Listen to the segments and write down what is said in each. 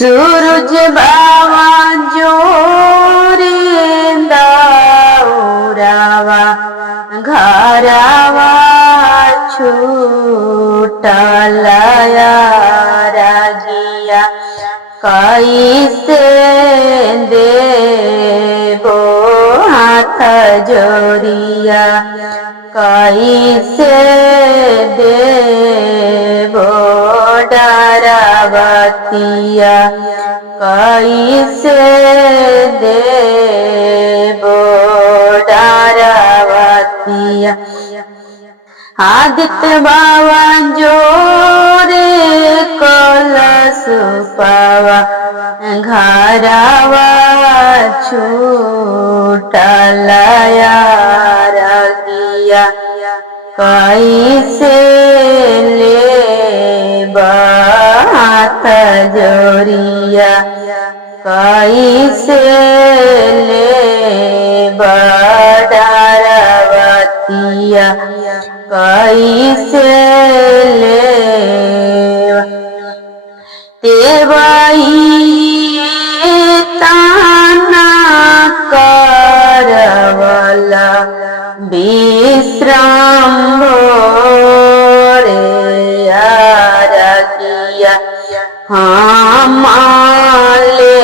सूरज बाबा जोरिंदा उरावा घरावा छूटलया रागिया कैसे देबो हाथ जोरिया कैसे देबो डरावतिया कैसे देबो डरावतिया आदित्य बाबा जोरे कलश पावा घरावा छूटलया रागिया कैसे लेबा हाथ जोरिया कैसे लेबा डरावतिया कैसे लेबा देवाई ताना करवला विश्राम भोरे आरगिया हमाले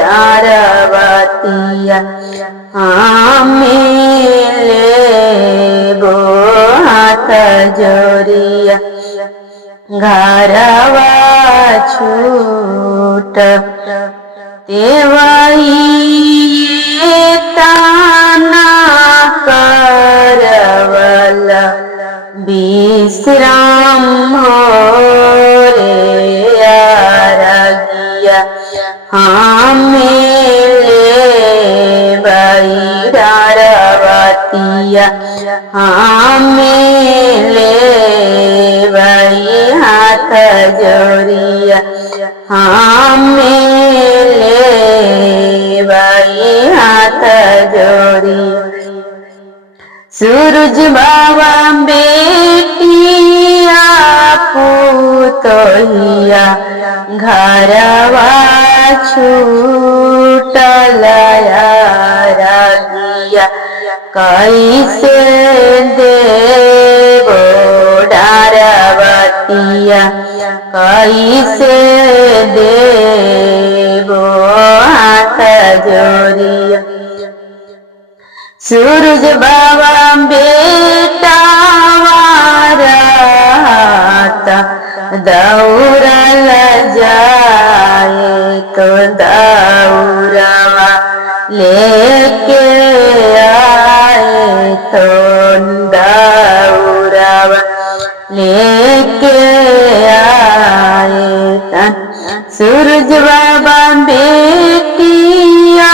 डरावतिया हमेले बो हाथ जोरिया घरवा छूट देवाई ताना करवला विश्राम भोरे आरगिया हमेले बाई डरावतिया हमेले बाई हाथ जोरिया हमेले बाई हाथ जोरिया सूरज बाबा बेटिया पुतोहिया घरवा छूटलया रागिया कैसे देबो डरावतिया कैसे देबो हाथ जोरिया सूरज बाबा बेटा वारता दौड़ल जाए तो दौड़वा लेके आए तो दौड़वा लेके आए सूरज बाबा बेटिया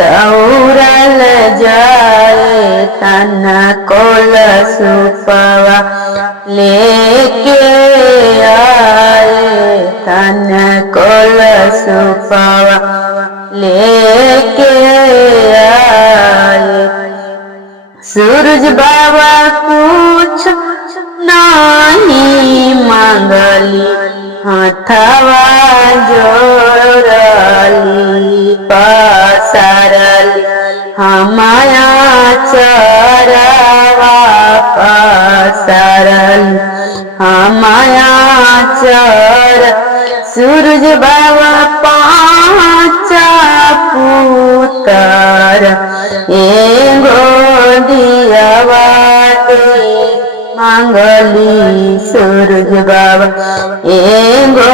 दौड़ल जाए तन कलश पावा लेके आए तन कलश पावा लेके आए सूरज बाबा कुछ नहीं मांगली हाथवा जोड़ली पसारली हमाया चरवा पसारली हमाया चर सूरज बाबा पांचा पुत्र एगो दियावा मांगली सूरज बाबा एगो